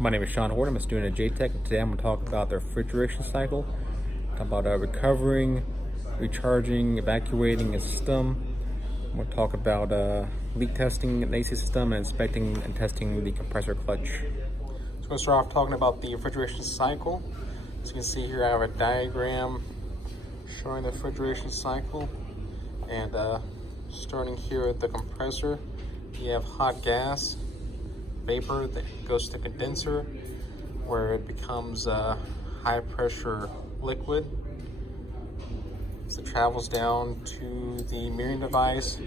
My name is Sean Horton. I'm a student at JTech, and today I'm going to talk about the refrigeration cycle. Talk about recovering, recharging, evacuating a system. I'm going to talk about leak testing in the AC system and inspecting and testing the compressor clutch. So I'm going to start off talking about the refrigeration cycle. As you can see here, I have a diagram showing the refrigeration cycle. And starting here at the compressor, you have hot gas, vapor that goes to the condenser where it becomes a high pressure liquid. So it travels down to the mirroring device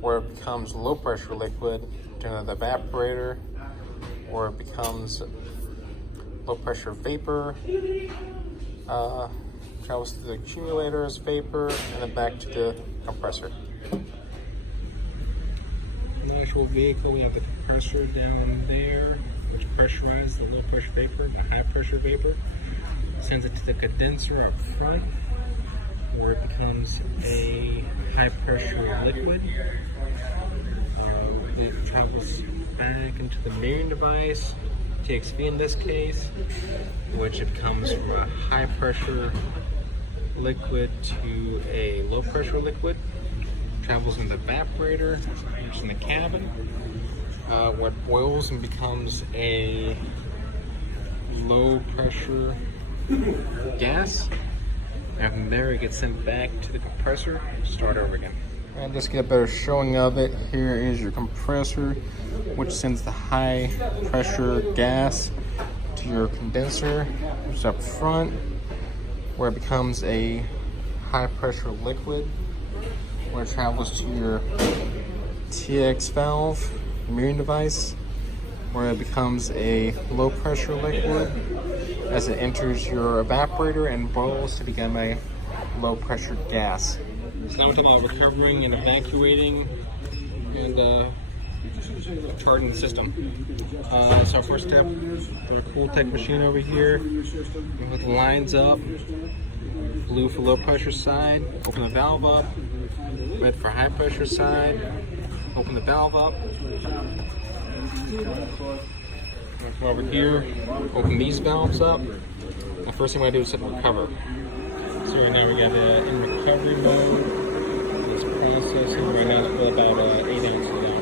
where it becomes low pressure liquid to the evaporator where it becomes low pressure vapor, travels to the accumulator as vapor, and then back to the compressor. In the actual vehicle, we have the compressor down there, which pressurizes the low pressure vapor, the high pressure vapor, sends it to the condenser up front, where it becomes a high pressure liquid. It travels back into the mirroring device, TXV in this case, which it becomes from a high pressure liquid to a low pressure liquid. Travels in the evaporator, which is in the cabin, where it boils and becomes a low pressure gas. And from there it gets sent back to the compressor to start over again. And just to get a better showing of it, here is your compressor, which sends the high pressure gas to your condenser, which is up front, where it becomes a high pressure liquid, where it travels to your TX valve mirroring device, where it becomes a low pressure liquid as it enters your evaporator and boils to become a low pressure gas. So now we're talking about recovering and evacuating and charging the system. So our first step, the Cool Tech machine over here. We put the lines up, blue for low pressure side, open the valve up, red for high pressure side, open the valve up. Come over here, open these valves up. The first thing I do is set recover. So right now we got in recovery mode. It's processing right now at about 8 ounces now.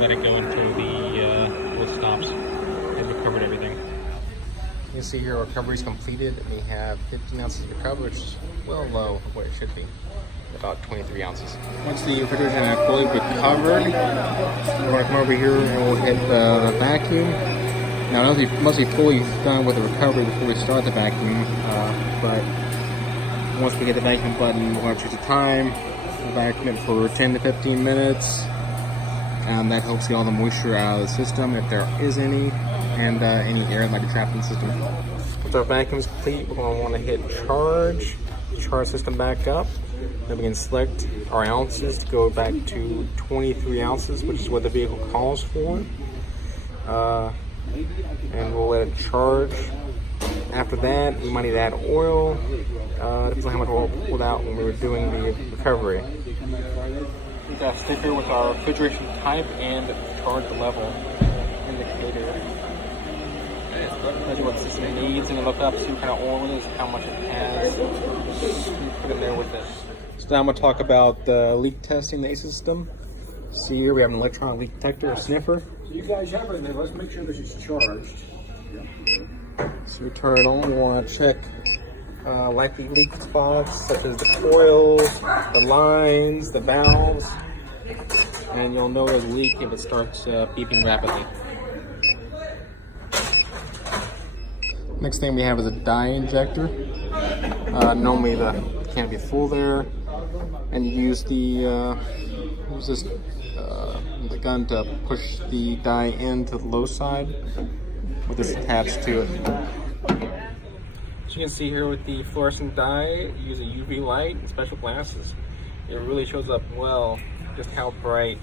Let it go until it stops. It recovered everything. You can see here recovery is completed. We have 15 ounces recovered, which is well low of what it should be. About 23 ounces. Once the refrigerant is fully recovered, we're going to come over here and we'll hit the vacuum. Now it must be fully done with the recovery before we start the vacuum, but once we hit the vacuum button, we're going to choose a time. We'll vacuum it for 10 to 15 minutes, and that helps get all the moisture out of the system if there is any, and any air that might be trapped in the system. Once our vacuum is complete, we're going to want to hit charge the system back up. Then we can select our ounces to go back to 23 ounces, which is what the vehicle calls for. And we'll let it charge. After that, we might need to add oil. Depends on how much oil we pulled out when we were doing the recovery. We got a sticker with our refrigeration type and charge level indicator. Tells you what the system needs, and you look up, see what kind of oil it is, how much it has. You put in there with this. So now I'm going to talk about the leak testing in the AC system. See here we have an electronic leak detector, a sniffer. So you guys have it in there. Let's make sure this is charged. So we turn it on. We want to check likely leak spots such as the coils, the lines, the valves, and you'll know there's a leak if it starts beeping rapidly. Next thing we have is a dye injector. Normally the can be full there, and you use the gun to push the dye into the low side with this attached to it. As you can see here with the fluorescent dye, you use a UV light and special glasses. It really shows up well just how bright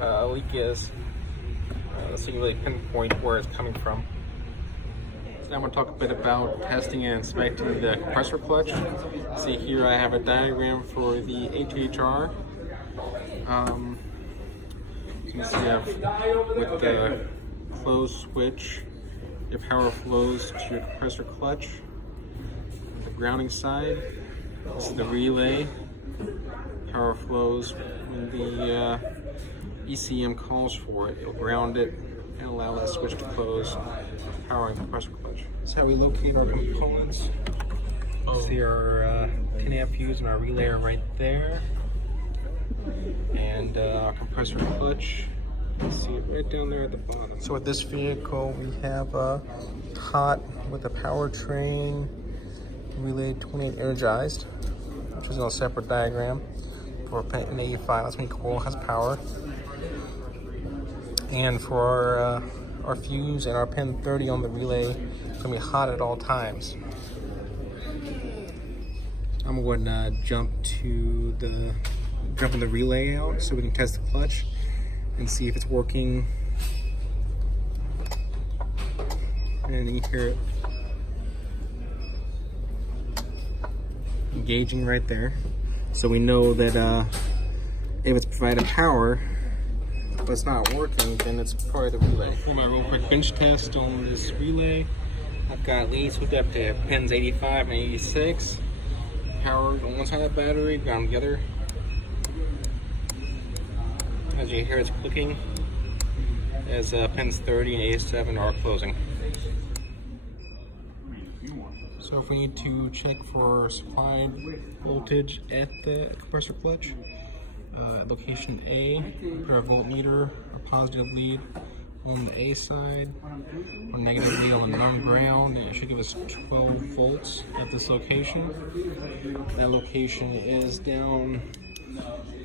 a leak is, so you really pinpoint where it's coming from. Now I'm going to talk a bit about testing and inspecting the compressor clutch. See here I have a diagram for the HVAC. You can see with the close switch, your power flows to your compressor clutch. The grounding side, this is the relay. Power flows when the ECM calls for it. It'll ground it and allow that switch to close, powering the compressor clutch. That's how we locate our components. See our 10 amp fuse and our relay are right there. And our compressor clutch, see it right down there at the bottom. So with this vehicle, we have a cot with a powertrain, relay 28 energized, which is on a separate diagram. For an 85, that's when coil has power. And for our fuse and our pin 30 on the relay, it's gonna be hot at all times. I'm gonna go ahead and jump the relay out so we can test the clutch and see if it's working. And you hear it engaging right there. So we know that if it's providing power, but it's not working, then it's probably the relay. For my real quick bench test on this relay, I've got leads hooked up to pins 85 and 86. Power on one side of the battery, ground the other. As you hear, it's clicking as pins 30 and 87 are closing. So if we need to check for supplied voltage at the compressor clutch, at location A, put our voltmeter, a positive lead on the A side, or negative lead on the non-ground, and it should give us 12 volts at this location. That location is down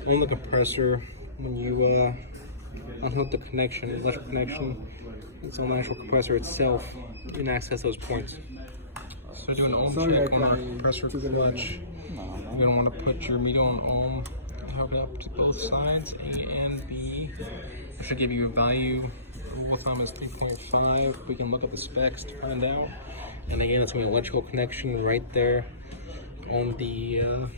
on the compressor. When you unhook the connection, electrical connection, it's on the actual compressor itself. You can access those points. So do an ohm check on our compressor clutch. You're going to want to put your meter on ohm, hook it up to both sides, A and B. It should give you a value. Rule of thumb is 3.5. We can look at the specs to find out. And again, it's an electrical connection right there on the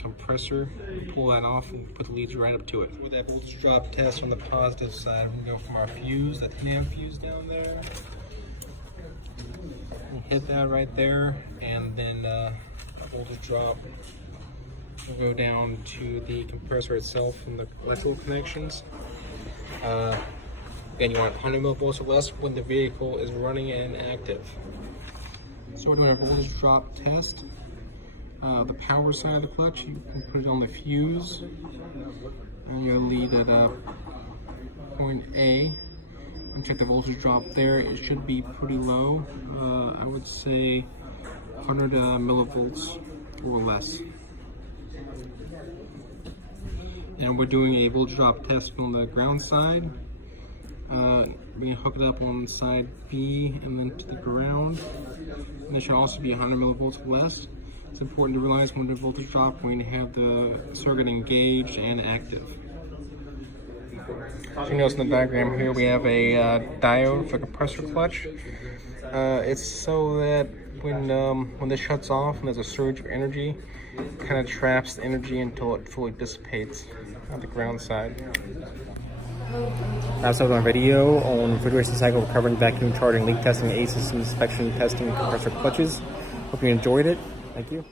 compressor. Pull that off and put the leads right up to it. With that voltage drop test on the positive side, we can go from our fuse, that 10 amp fuse down there. Hit that right there, and then voltage drop will go down to the compressor itself and the electrical connections. Again, you want 100 millivolts or less when the vehicle is running and active. So we're doing a voltage drop test. The power side of the clutch, you can put it on the fuse, and you'll lead at point A. And check the voltage drop there. It should be pretty low. I would say 100 millivolts or less. And we're doing a voltage drop test on the ground side. We can hook it up on side B and then to the ground. And it should also be 100 millivolts or less. It's important to realize when the voltage drop, we have the circuit engaged and active. As you notice in the diagram here, we have a diode for compressor clutch. It's so that when this shuts off and there's a surge of energy, it kind of traps the energy until it fully dissipates on the ground side. That's my video on refrigeration cycle recovering, vacuum charging, leak testing, AC inspection testing compressor clutches. Hope you enjoyed it. Thank you.